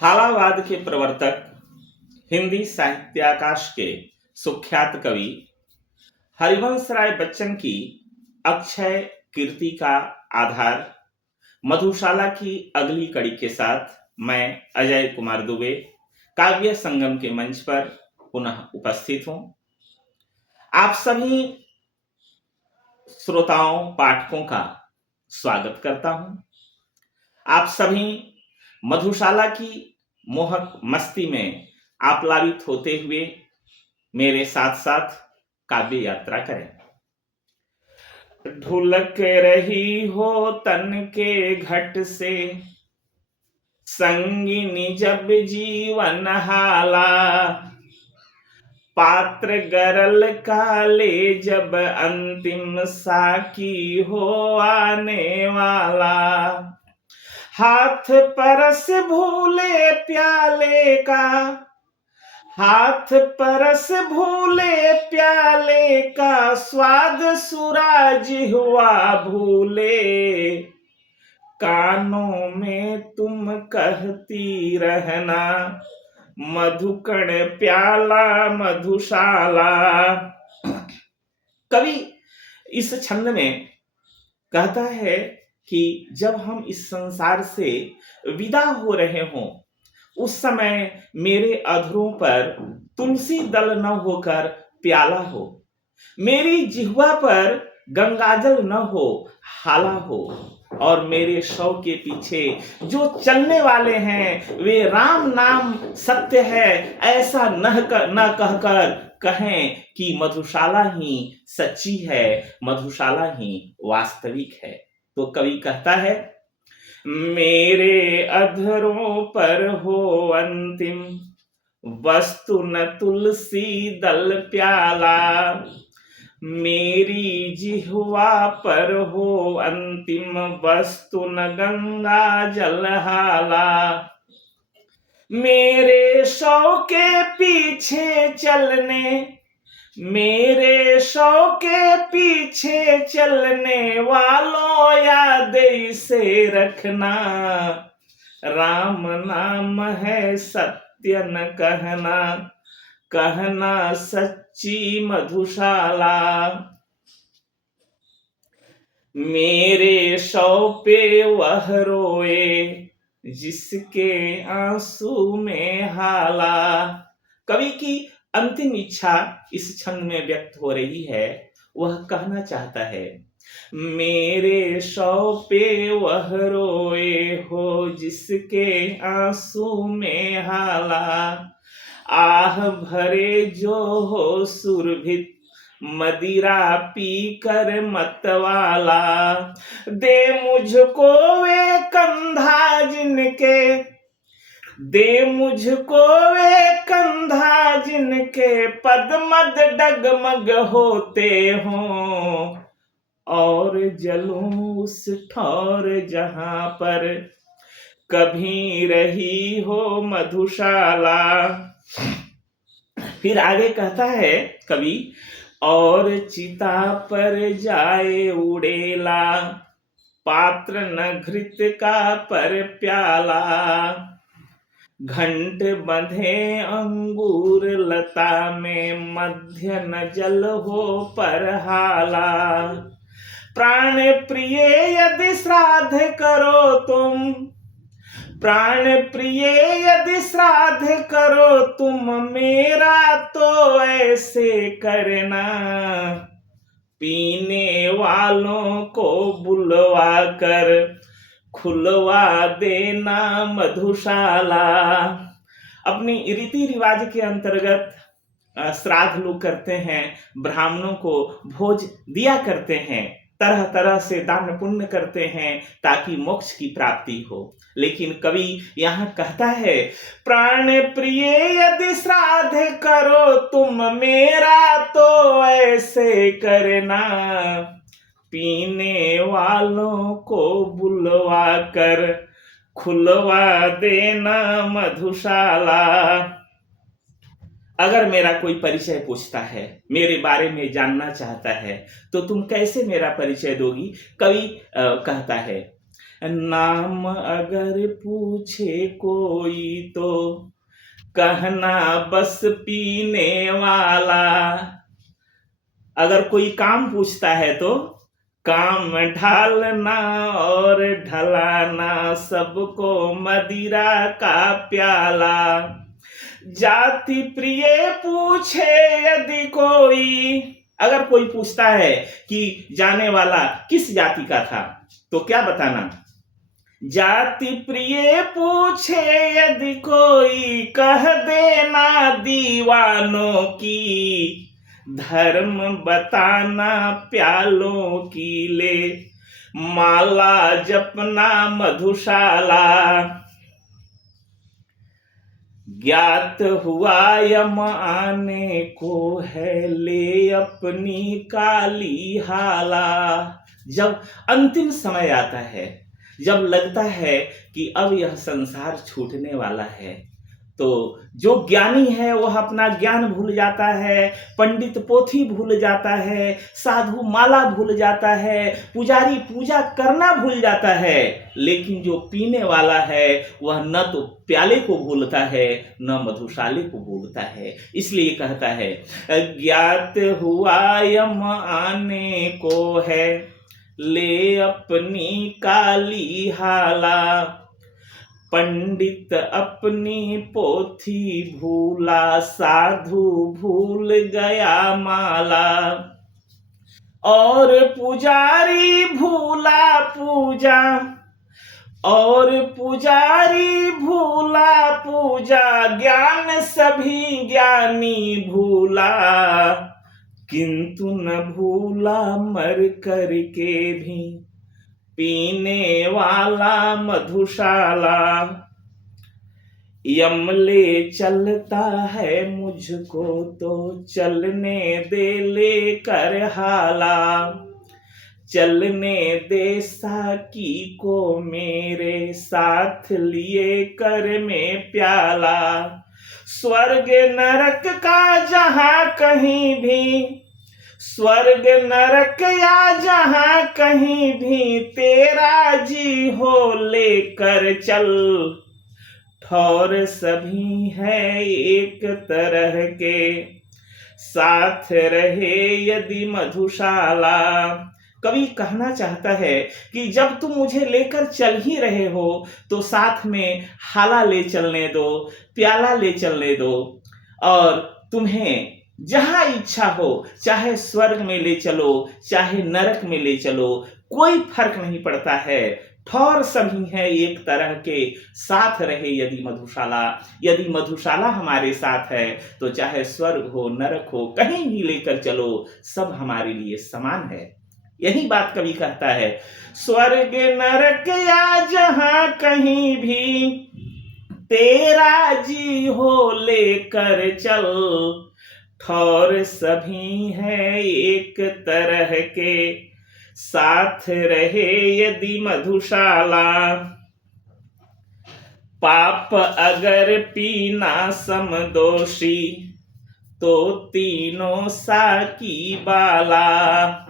हालावाद के प्रवर्तक, हिंदी साहित्याकाश के सुख्यात कवि हरिवंश राय बच्चन की अक्षय कीर्ति का आधार मधुशाला की अगली कड़ी के साथ मैं अजय कुमार दुबे काव्य संगम के मंच पर पुनः उपस्थित हूं। आप सभी श्रोताओं पाठकों का स्वागत करता हूं। आप सभी मधुशाला की मोहक मस्ती में आप्लावित होते हुए मेरे साथ साथ काव्य यात्रा करें। ढुलक रही हो तन के घट से संगिनी जब जीवन हाला, पात्र गरल काले जब अंतिम साकी हो आने वाला, हाथ परस भूले प्याले का, हाथ परस भूले प्याले का स्वाद सुराज हुआ भूले, कानों में तुम कहती रहना मधुकण प्याला मधुशाला। कवि इस छंद में कहता है कि जब हम इस संसार से विदा हो रहे हों उस समय मेरे अधरों पर तुलसी दल न होकर प्याला हो, मेरी जिह्वा पर गंगाजल न हो हाला हो, और मेरे शव के पीछे जो चलने वाले हैं वे राम नाम सत्य है ऐसा न कहकर कहें कि मधुशाला ही सच्ची है, मधुशाला ही वास्तविक है। तो कवि कहता है, मेरे अधरों पर हो अंतिम वस्तु न तुलसी दल प्याला, मेरी जिह्वा पर हो अंतिम वस्तु न गंगा जल हाला, मेरे शव के पीछे चलने, मेरे शव के पीछे चलने वालों याद इसे रखना, राम नाम है सत्य न कहना, कहना सच्ची मधुशाला, मेरे शव पे वह रोए जिसके आंसू में हाला। कवि की अंतिम इच्छा इस छंद में व्यक्त हो रही है। वह कहना चाहता है, मेरे शव पे वह रोए हो जिसके आंसू में हाला, आह भरे जो हो सुरभित मदिरा पी कर मतवाला, दे मुझको वे कंधा जिनके, दे मुझको वे कंधा जिनके पदमद डगमग होते हों, और जलूं उस ठौर जहां पर कभी रही हो मधुशाला। फिर आगे कहता है कवि, और चिता पर जाए उड़ेला पात्र न घृत का पर प्याला, घंट बंधे अंगूर लता में मध्य न जल हो पर हाला, प्राण प्रिय यदि श्राद्ध करो तुम, प्राण प्रिय यदि श्राद्ध करो तुम मेरा तो ऐसे करना, पीने वालों को बुलवा कर खुलवा देना मधुशाला। अपनी रीति रिवाज के अंतर्गत श्राद्ध लोग करते हैं, ब्राह्मणों को भोज दिया करते हैं, तरह तरह से दान पुण्य करते हैं ताकि मोक्ष की प्राप्ति हो। लेकिन कवि यहाँ कहता है, प्राण प्रिय यदि श्राद्ध करो तुम मेरा तो ऐसे करना, पीने वालों को बुलवा कर खुलवा देना मधुशाला। अगर मेरा कोई परिचय पूछता है, मेरे बारे में जानना चाहता है, तो तुम कैसे मेरा परिचय दोगी? कवि कहता है, नाम अगर पूछे कोई तो कहना बस पीने वाला। अगर कोई काम पूछता है तो काम ढालना और ढलाना, सबको मदिरा का प्याला। जाति प्रिय पूछे यदि कोई, अगर कोई पूछता है कि जाने वाला किस जाति का था तो क्या बताना? जाति प्रिय पूछे यदि कोई, कह देना दीवानों की। धर्म बताना प्यालों की ले, माला जपना मधुशाला। ज्ञात हुआ यम आने को है, ले अपनी काली हाला। जब अंतिम समय आता है, जब लगता है कि अब यह संसार छूटने वाला है, तो जो ज्ञानी है वह अपना ज्ञान भूल जाता है, पंडित पोथी भूल जाता है, साधु माला भूल जाता है, पुजारी पूजा करना भूल जाता है। लेकिन जो पीने वाला है वह न तो प्याले को भूलता है न मधुशाले को भूलता है। इसलिए कहता है ज्ञात हुआ यम आने को है, ले अपनी काली हाला। पंडित अपनी पोथी भूला, साधु भूल गया माला। और पुजारी भूला पूजा, और पुजारी भूला पूजा, ज्ञान सभी ज्ञानी भूला। किंतु न भूला मर कर के भी पीने वाला मधुशाला। यम ले चलता है मुझको तो चलने दे लेकर हाला। चलने दे साकी को मेरे साथ लिए कर में प्याला। स्वर्ग नरक का जहां कहीं भी, स्वर्ग नरक या जहां कहीं भी, तेरा जी हो लेकर चल। ठौर सभी है एक तरह के, साथ रहे यदि मधुशाला। कवि कहना चाहता है कि जब तुम मुझे लेकर चल ही रहे हो तो साथ में हाला ले चलने दो, प्याला ले चलने दो, और तुम्हें जहां इच्छा हो, चाहे स्वर्ग में ले चलो चाहे नरक में ले चलो, कोई फर्क नहीं पड़ता है। ठौर सभी है एक तरह के, साथ रहे यदि मधुशाला। यदि मधुशाला हमारे साथ है तो चाहे स्वर्ग हो नरक हो, कहीं भी लेकर चलो, सब हमारे लिए समान है। यही बात कवि कहता है, स्वर्ग नरक या जहां कहीं भी, तेरा जी हो लेकर चल। ठौर सभी है एक तरह के, साथ रहे यदि मधुशाला। पाप अगर पीना समदोषी, तो तीनों साकी बाला।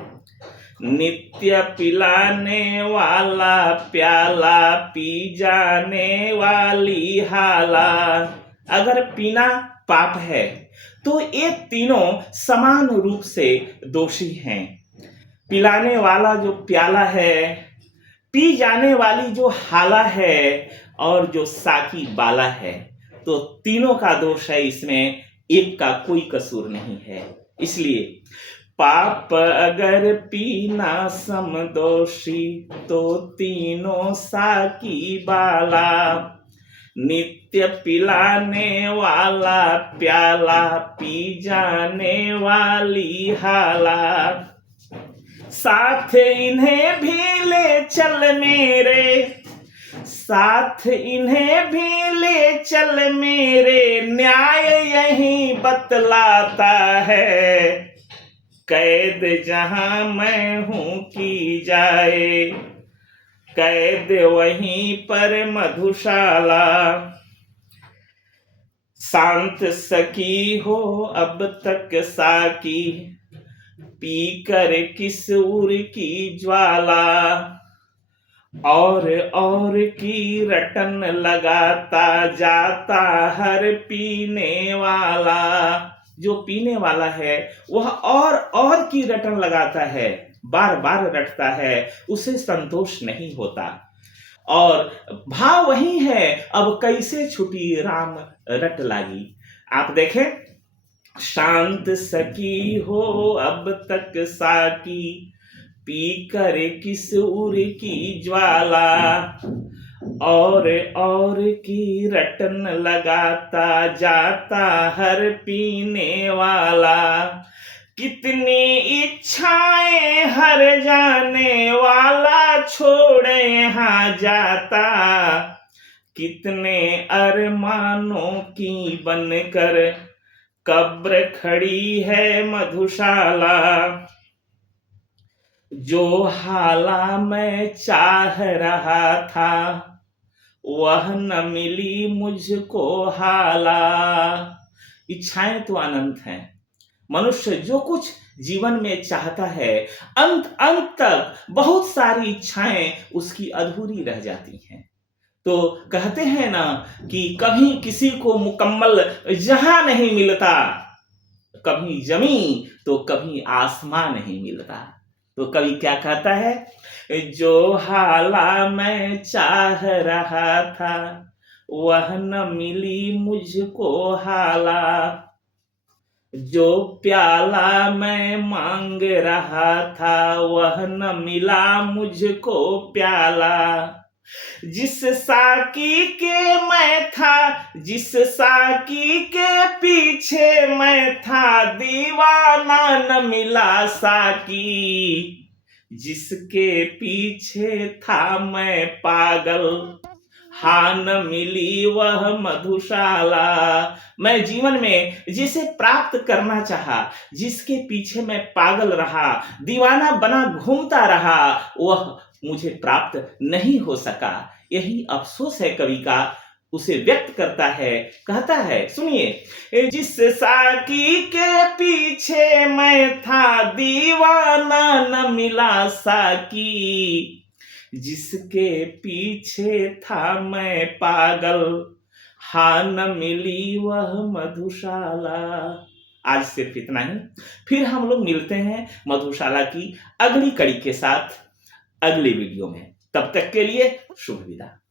नित्य पिलाने वाला प्याला, पी जाने वाली हाला। अगर पीना पाप है तो ये तीनों समान रूप से दोषी हैं। पिलाने वाला जो प्याला है, पी जाने वाली जो हाला है, और जो साकी बाला है, तो तीनों का दोष है, इसमें एक का कोई कसूर नहीं है। इसलिए पाप अगर पीना समदोषी, तो तीनों साकी बाला। नित्य पिलाने वाला प्याला, पी जाने वाली हाला। साथ इन्हें भी ले चल मेरे, साथ इन्हें भी ले चल मेरे, न्याय यही बतलाता है। कैद जहां मैं हूं की जाए, कैद वहीं पर मधुशाला। शांत सकी हो अब तक साकी, पी कर किस उर की ज्वाला। और की रटन लगाता जाता हर पीने वाला। जो पीने वाला है वह और की रटन लगाता है, बार बार रटता है, उसे संतोष नहीं होता। और भाव वही है, अब कैसे छुटी राम रट लागी। आप देखें, शांत सकी हो अब तक साकी, पी करे किस उर की ज्वाला। और की रटन लगाता जाता हर पीने वाला। कितनी इच्छाएं हर जाने वाला, छोड़े यहाँ जाता। कितने अरमानों की बनकर कब्र खड़ी है मधुशाला। जो हाला मैं चाह रहा था, वह न मिली मुझको हाला। इच्छाएं तो अनंत हैं। मनुष्य जो कुछ जीवन में चाहता है, अंत अंत तक बहुत सारी इच्छाएं उसकी अधूरी रह जाती हैं। तो कहते हैं ना कि कभी किसी को मुकम्मल जहां नहीं मिलता, कभी जमीन तो कभी आसमान नहीं मिलता। तो कवि क्या कहता है, जो हाला मैं चाह रहा था, वह न मिली मुझको हाला। जो प्याला मैं मांग रहा था, वह न मिला मुझको प्याला। जिस साकी के मैं था, जिस साकी के पीछे मैं था दीवाना, न मिला साकी। जिसके पीछे था मैं पागल, हाँ न मिली वह मधुशाला। मैं जीवन में जिसे प्राप्त करना चाहा, जिसके पीछे मैं पागल रहा, दीवाना बना घूमता रहा, वह मुझे प्राप्त नहीं हो सका। यही अफसोस है कवि का, उसे व्यक्त करता है। कहता है, सुनिए, जिस साकी के पीछे मैं था दीवाना, न मिला साकी। जिसके पीछे था मैं पागल, हाँ न मिली वह मधुशाला। आज सिर्फ इतना ही। फिर हम लोग मिलते हैं मधुशाला की अगली कड़ी के साथ अगली वीडियो में। तब तक के लिए शुभ विदा।